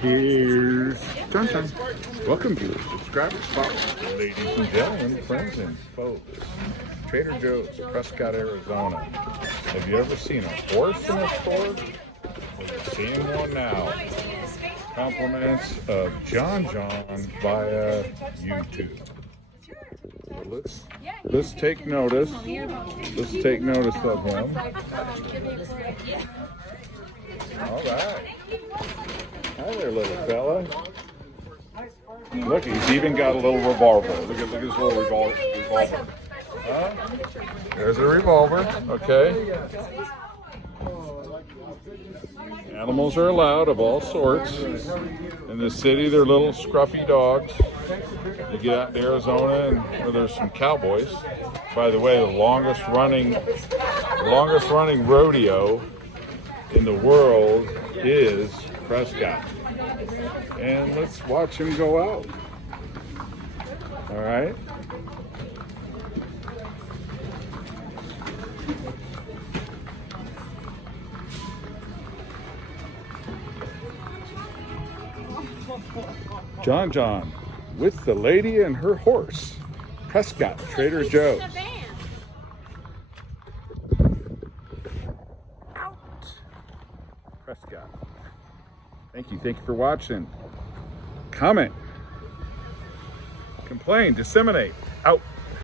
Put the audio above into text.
Here's John John. Welcome viewers, subscribers, followers, ladies and gentlemen, friends and folks. Trader Joe's, Prescott, Arizona. Have you ever seen a horse in a store? Well, you're seeing one now. Compliments of John John via YouTube. So let's take notice. Let's take notice of him. All right. Hi there, little fella. Look, he's even got a little revolver. Look at his little revolver. There's a revolver. Okay. Animals are allowed of all sorts. In the city, they're little scruffy dogs. You get out in Arizona, and where there's some cowboys. By the way, the longest running rodeo in the world is Prescott. And let's watch him go out. All right. John John with the lady and her horse. Prescott, Trader Joe's. Out. Prescott. Thank you for watching. Comment. Complain, disseminate. Out.